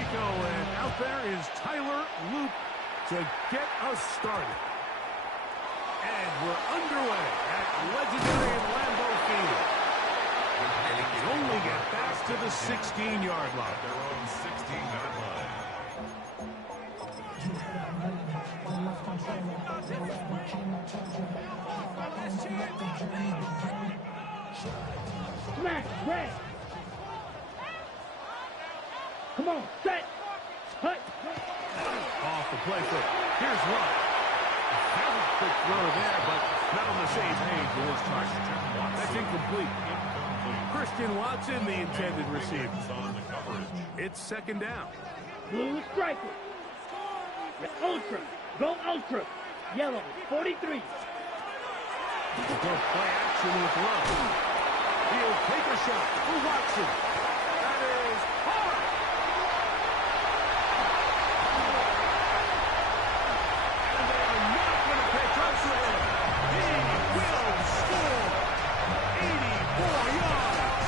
Rico, and out there is Tyler Luke to get us started. And we're underway at legendary Lambeau Field. And it can only get back to the 16-yard line. Their own 16-yard line. Smash, red. Come on, set. Hut. Off the play fake. Here's one. That was a quick throw there, but not on the same page with his target. That's incomplete. Christian Watson, the intended receiver. It's second down. Blue striker. Ultra. Go ultra. Yellow, 43. Go play action with Love. He'll take a shot for Watson. That is hard. And they are not going to pick up for him. He will score. 84 yards.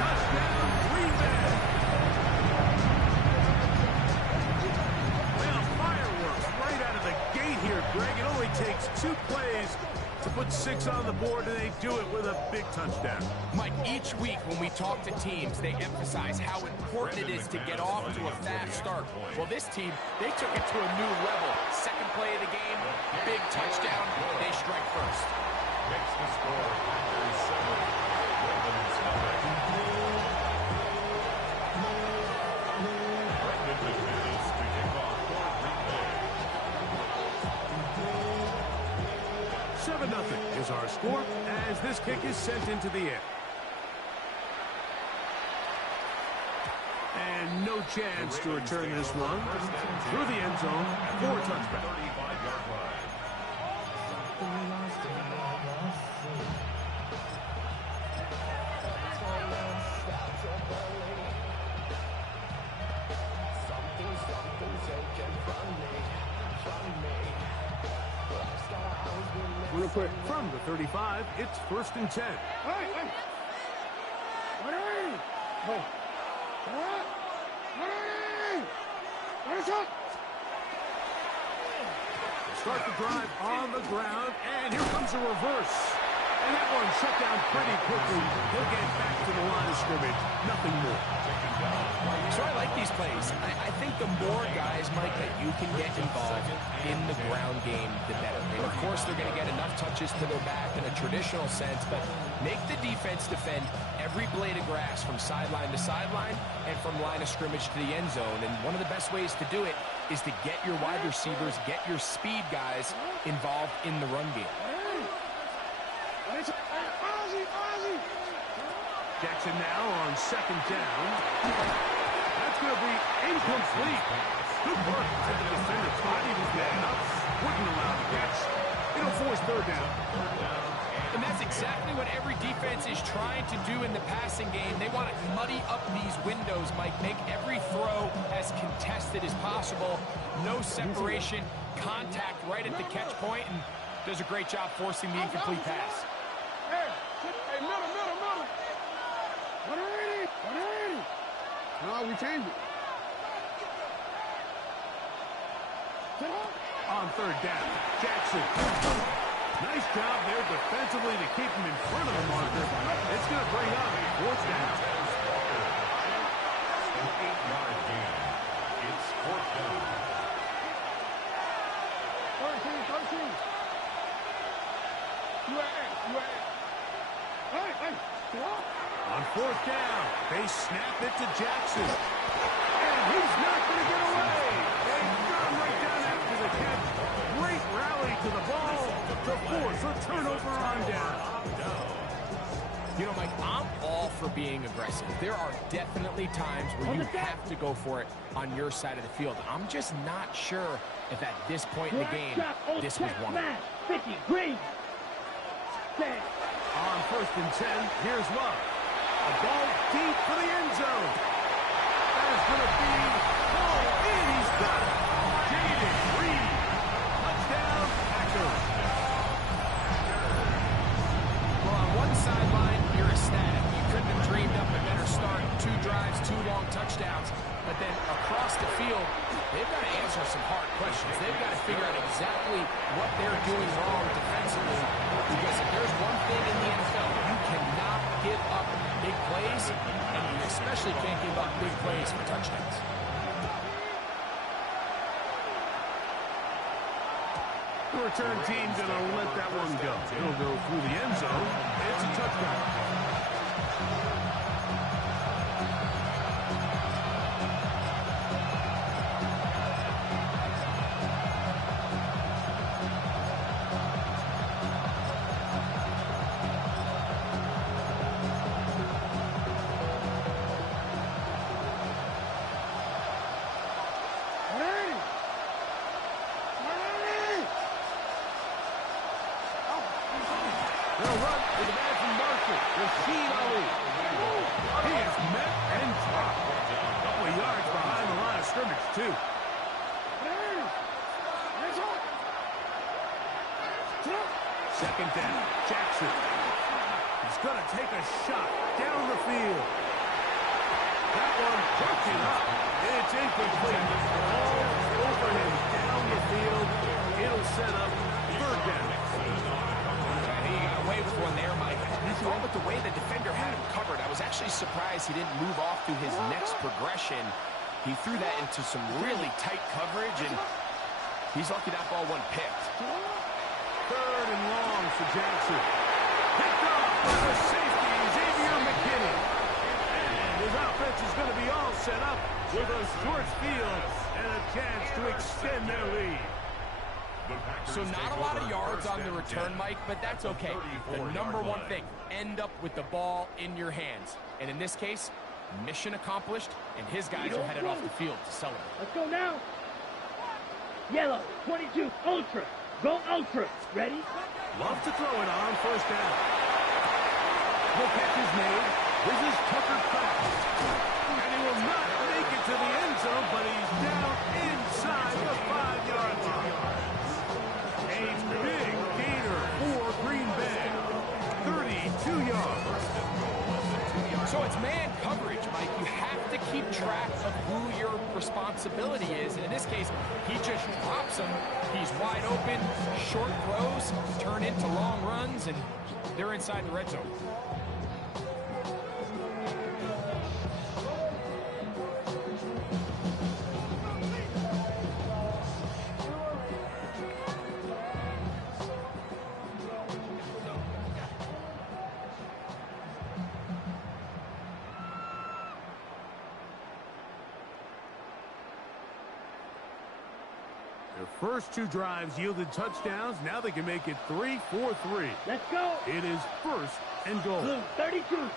Touchdown, Green Bay. Well, fireworks right out of the gate here, Greg. It only takes 2 plays to put 6 on the board, and they do it with a big touchdown. Mike, each week when we talk to teams, they emphasize how important it is to get off to a fast start. Well, this team, they took it to a new level. Second play of the game, big touchdown, they strike first. Makes the score Packers 7. Brendan McManus to kick off for Green Bay. 7-0 is our score as this kick is sent into the air. And no chance to return this one through the end zone for a touchback. 35-yard line. From the 35, it's 1st and 10. Start the drive on the ground, and here comes a reverse. And that one shut down pretty quickly. He'll get back to the line of scrimmage. Nothing more. So I like these plays. I think the more guys, Mike, that you can get involved in the ground game, the better. And of course, they're going to get enough touches to their back in a traditional sense, but make the defense defend every blade of grass from sideline to sideline and from line of scrimmage to the end zone. And one of the best ways to do it is to get your wide receivers, get your speed guys involved in the run game. Jackson now on 2nd down. That's going to be incomplete. Good work to the defender. Thought he was man up. Wouldn't allow the catch. It'll force 3rd down. And that's exactly what every defense is trying to do in the passing game. They want to muddy up these windows, Mike. Make every throw as contested as possible. No separation, contact right at the catch point, and does a great job forcing the incomplete pass. Hey, middle. 180. No, we changed it. On 3rd down, Jackson. Nice job there defensively to keep him in front of the marker. It's going to bring up 4th down. An 8-yard gain. It's 4th down. 13. Hey. On 4th down, they snap it to Jackson. And he's not going to get away. They got him right down after the catch. Great rally to the ball to force a turnover on down. You know, Mike, I'm all for being aggressive. There are definitely times where you have to go for it on your side of the field. I'm just not sure if at this point in the game, this was one of them. 50, green. On 1st and 10, here's Love. A ball deep for the end zone. That is going to be pulled in. He's got it. Jaden Reed. Touchdown, Packers. Well, on one sideline, you're ecstatic. You couldn't have dreamed up a better start. 2 drives, 2 long touchdowns. But then across the field, they've got to answer some hard questions. They've got to figure out exactly what they're doing wrong defensively. Because if there's one thing in the NFL, you cannot give up big plays, and you especially can't give up big plays for touchdowns. The return team going to let that one go. It'll go through the end zone. It's a touchdown. They'll run with the man from Marshall, Na-illy. He is met and dropped. A couple of yards behind the line of scrimmage, too. Second down, Jackson. He's going to take a shot down the field. That one broken up. It's incomplete. All over him down the field. It'll set up third down. Away with one there, Mike. You threw with the way the defender had him covered. I was actually surprised he didn't move off to his next progression. He threw that into some really tight coverage, and he's lucky that ball wasn't picked. Third and long for Jackson. Picked off by the safety, Xavier McKinney. And his offense is going to be all set up with a short field and a chance to extend their lead. So not a lot of yards on the return, Mike, but that's okay. The number one thing, end up with the ball in your hands. And in this case, mission accomplished, and his guys are headed off the field to celebrate. Let's go now. Yellow, 22, ultra. Go ultra. Ready? Love to throw it on first down. No catch is made. This is Tucker Kraft. And he will not make it to the end zone, but he's down inside the 5-yard line. A big gainer for Green Bay. 32 yards. So it's man coverage, Mike. You have to keep track of who your responsibility is. And in this case, he just drops him. He's wide open. Short throws turn into long runs, and they're inside the red zone. Their first two drives yielded touchdowns. Now they can make it 3-4-3. Let's go. It is first and goal. Blue, 32.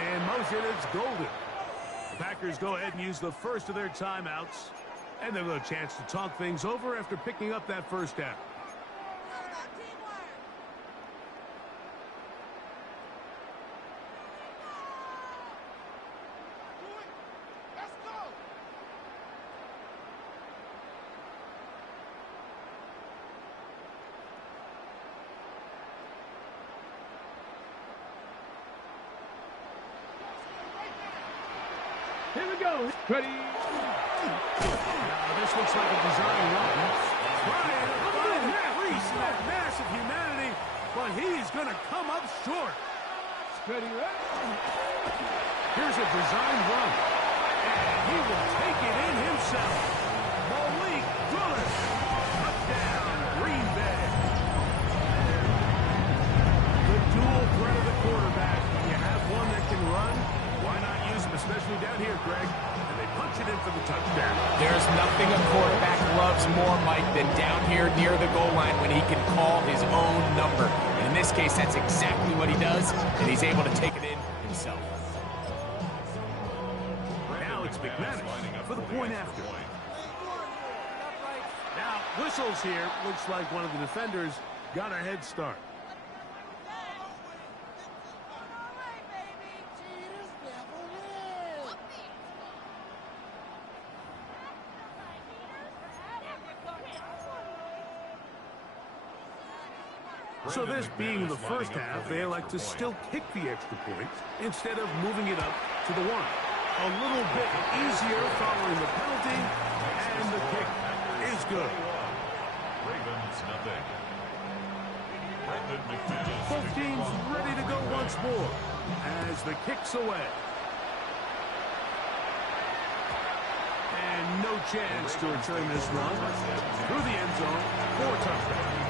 And motion, it's Golden. The Packers go ahead and use the first of their timeouts. And they've got a chance to talk things over after picking up that first down. Here we go. Ready. Now, this looks like a design run. Trying to find a crease in that massive humanity, but he's going to come up short. Ready, Here's a design run. And he will take it in himself. Malik Willis. Touchdown, Green Bay. The dual threat of the quarterback. When you have one that can run, why not use him, especially down here, Greg? And they punch it in for the touchdown. There's nothing a quarterback loves more, Mike, than down here near the goal line when he can call his own number. And in this case, that's exactly what he does, and he's able to take it in himself. Now it's McManus for the point after. Now, whistles here. Looks like one of the defenders got a head start. So this being the first half, they elect to still kick the extra point instead of moving it up to the one. A little bit easier following the penalty, and the kick is good. Ravens nothing. Both teams ready to go once more as the kick's away. And no chance to return this run through the end zone for a touchdown.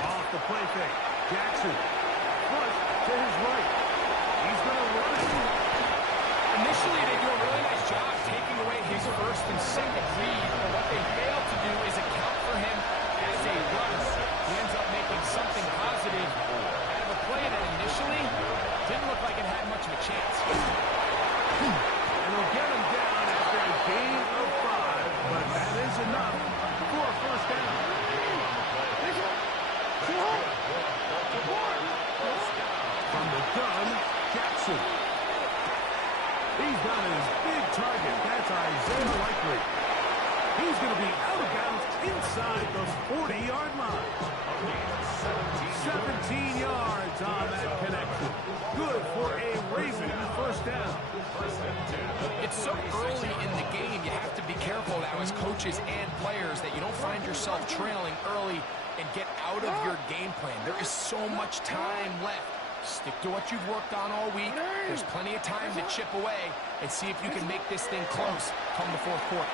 Off the play fake. Jackson. Flush to his right. He's going to run it. Initially, they do a really nice job taking away his first and second read. But what they fail to do is account for him as a runner. He ends up making something positive out of a play that initially didn't look like it had much of a chance. And they'll get him down after a gain of 5, but that is enough for a first down. From the gun, Jackson. He's got his big target. That's Isaiah Likely. He's going to be out of bounds inside the 40-yard line. 17 yards on that connection. Good for a Raven first down. It's so early in the game, you have to be careful now as coaches and players that you don't find yourself trailing early and get out of your game plan. There is so much time left. Stick to what you've worked on all week. There's plenty of time to chip away and see if you can make this thing close come the fourth quarter.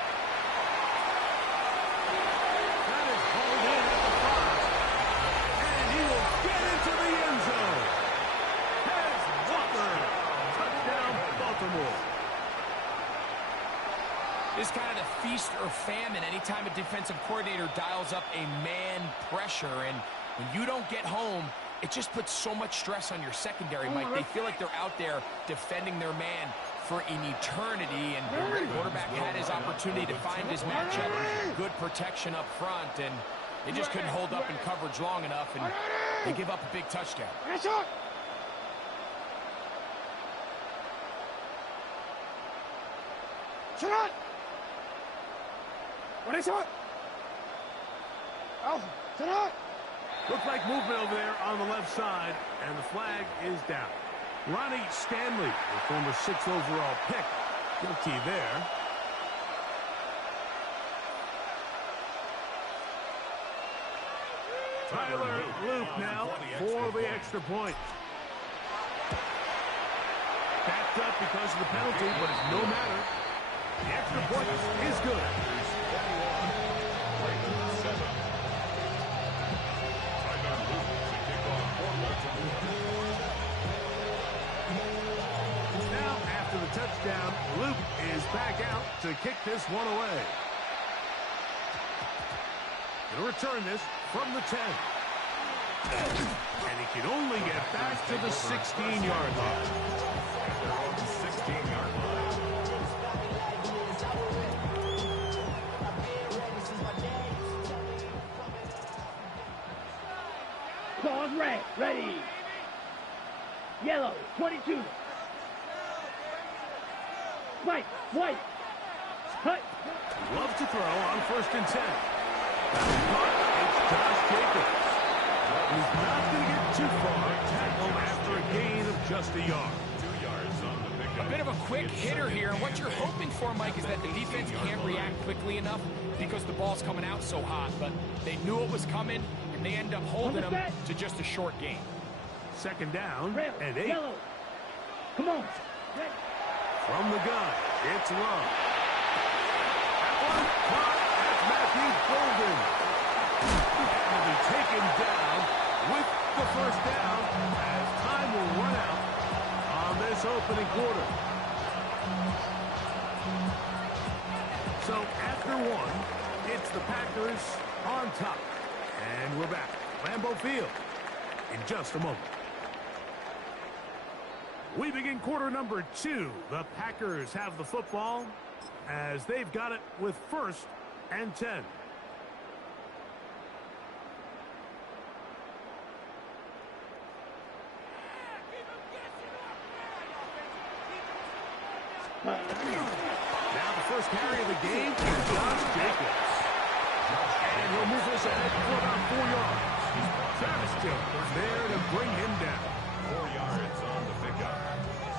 That is hauled in at the 5. And he will get into the end zone. Has Walker. Touchdown, Baltimore. It's kind of the feast or famine anytime a defensive coordinator dials up a man pressure. And when you don't get home, it just puts so much stress on your secondary, Mike. They feel like they're out there defending their man for an eternity. And the quarterback had his opportunity to find his matchup. Good protection up front. And they just couldn't hold up in coverage long enough. And they give up a big touchdown. Looks like movement over there on the left side, and the flag is down. Ronnie Stanley, the former 6th overall pick, guilty there. Tyler Luke now for the extra point. Backed up because of the penalty, but it's no matter. The extra point is good. Now, after the touchdown, Luke is back out to kick this one away. He'll return this from the 10. And he can only get back to the 16-yard line. 16-yard line. Pause red. Ready. Yellow. 22. White. White. Cut. Love to throw on 1st and 10. It's Josh Jacobs. He's not going to get too far. Tackled after a gain of just a yard. 2 yards on the pickup. A bit of a quick hitter here. And what you're hoping for, Mike, is that the defense can't react quickly enough because the ball's coming out so hot. But they knew it was coming, and they end up holding them to just a short gain. 2nd down Red. and 8. Yellow. Come on. Red. From the gun, it's Love. That one caught. That's Matthew Golden. And will be taken down with the first down as time will run out on this opening quarter. So after one, it's the Packers on top. And we're back. Lambeau Field in just a moment. We begin quarter number 2. The Packers have the football as they've got it with 1st and 10. Now the first carry of the game for Josh Jacobs. And he'll move us ahead for about 4 yards. Travis Jacobs there to bring him down. 4 yards on the pickup.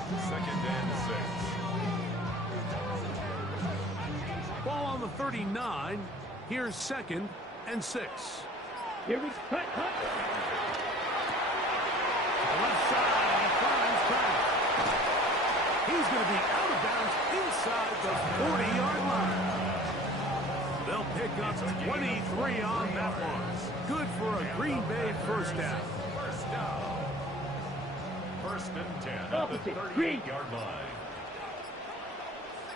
2nd and 6. Ball on the 39. Here's 2nd and 6. Here we cut. Left side, he finds Travis. He's going to be out of bounds inside the 40-yard line. They'll pick up 23 on that one. Good for a Green Bay first down. First down. 1st and 10 at the Opposite, green. 38-yard line.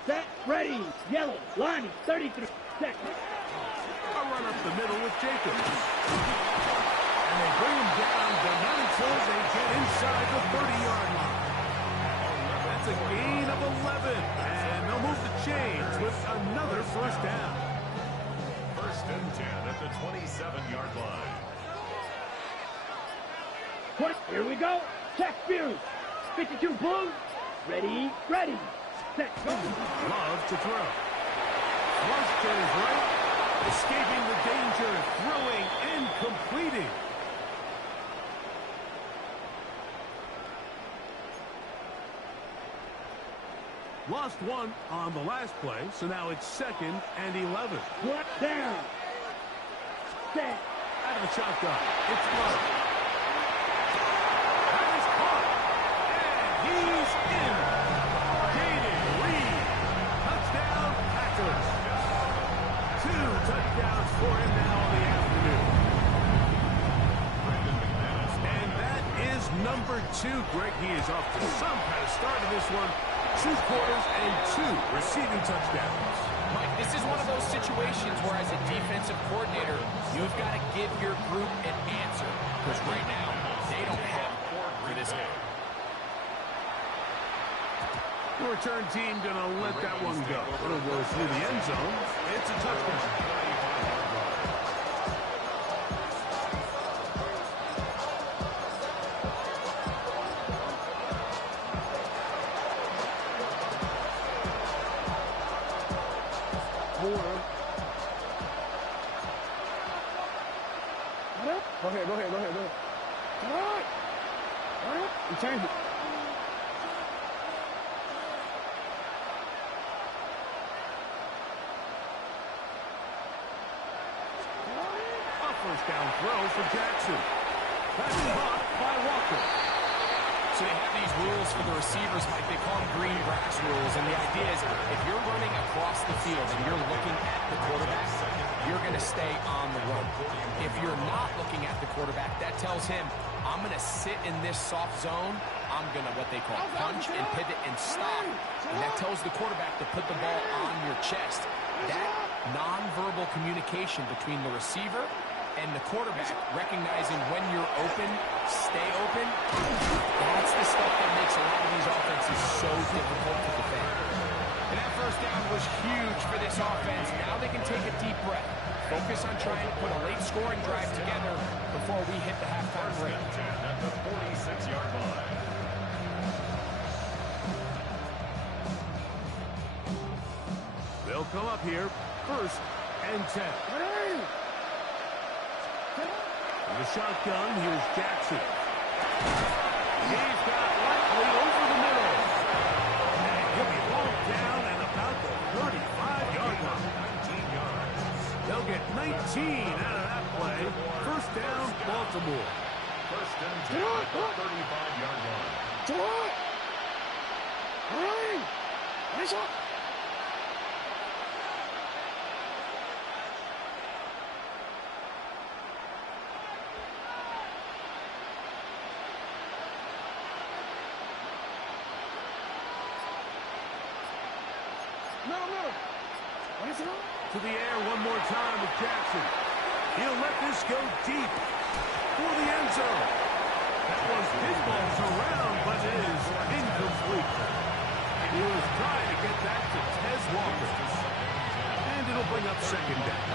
Set, ready, yellow, line, 33 seconds. A run up the middle with Jacobs. And they bring him down, but not until they get inside the 30-yard line. That's a gain of 11. And they'll move the chains with another first down. 1st and 10 at the 27-yard line. Here we go. Check view. 52 blue. Ready. Set, go. Love to throw. Flush to his right. Escaping the danger. Throwing and completing. Lost one on the last play, so now it's 2nd and 11. What down? Set. Out of the shotgun. It's Love. That is caught. And he's in. Gaining lead. Touchdown, Packers. 2 touchdowns for him now on the afternoon. And that is number 2. Greg, he is off to some kind of start in this one. 2 quarters and 2 receiving touchdowns. Mike, this is one of those situations where as a defensive coordinator, you've got to give your group an answer. Because right now, they don't have support for this game. The return team going to let that one go. It'll go through the end zone. It's a touchdown. Go ahead. Come on. You change it. A first down throw for Jackson. That's caught by Walker. So they have these rules for the receivers, Mike. They call them green grass rules. And the idea is if you're running across the field and you're looking at the quarterback, you're going to stay on the run. If you're not looking at the quarterback, that tells him, I'm going to sit in this soft zone. I'm going to what they call punch and pivot and stop. And that tells the quarterback to put the ball on your chest. That nonverbal communication between the receiver and the quarterback, recognizing when you're open, stay open, that's the stuff that makes a lot of these offenses so difficult to defend. And that first down was huge for this offense. Now they can take a deep breath. Focus on trying to put a late scoring drive together before we hit the halftime break. At the 46-yard line. They'll come up here, 1st and 10. With a shotgun, here's Jackson. He's got Likely over the middle. And he'll be hauled down at about the 35-yard line. 19 yards. They'll get 19 out of that play. First down, Baltimore. 1st and 10 at the 35-yard line. Nice up. To the air one more time with Jackson. He'll let this go deep for the end zone. That was pinballs around, but it is incomplete. He was trying to get that to Tez Walker. And it'll bring up second down.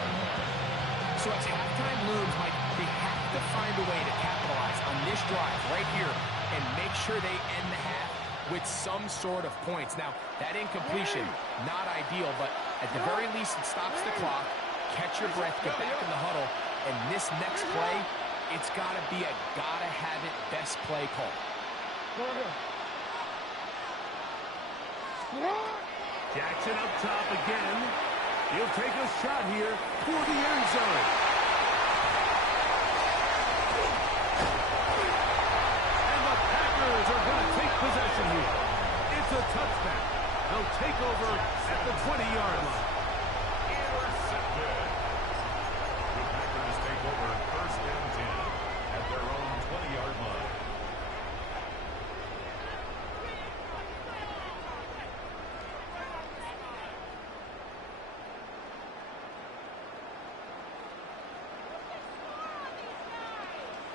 So as halftime looms, Mike, they have to find a way to capitalize on this drive right here and make sure they end the half with some sort of points. Now, that incompletion, not ideal, but at the very least, it stops the clock. Catch your breath, get back in the huddle, and this next play, it's got to be a gotta-have-it best play call. Jackson up top again. He'll take a shot here for the end zone. And the Packers are going to take possession here. It's a touchback. They'll take over at the 20-yard line. Intercepted. The Packers take over at first and 10 at their own 20-yard line.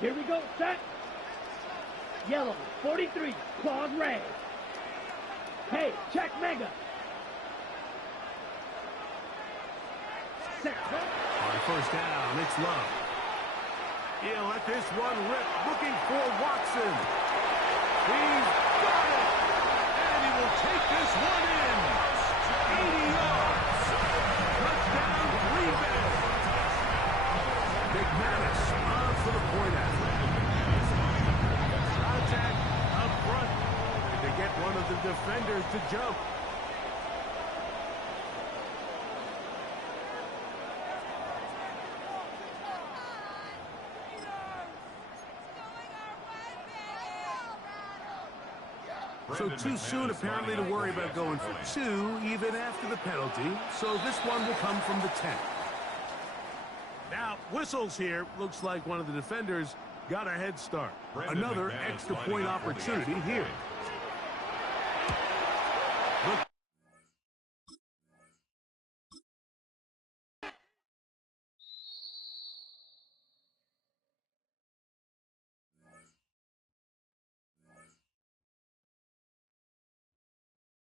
Here we go, set. Yellow, 43, claws red. Hey, check mega. Set. On first down, it's Love. He'll let this one rip, looking for Watson. He's got it! And he will take this one in. 80 yards. Touchdown, Green Bay. McManus on for the point after. Contact up front. They get one of the defenders to jump. So too soon, apparently, to worry about going for two, even after the penalty. So this one will come from the 10. Now, whistles here. Looks like one of the defenders got a head start. Another extra point opportunity here.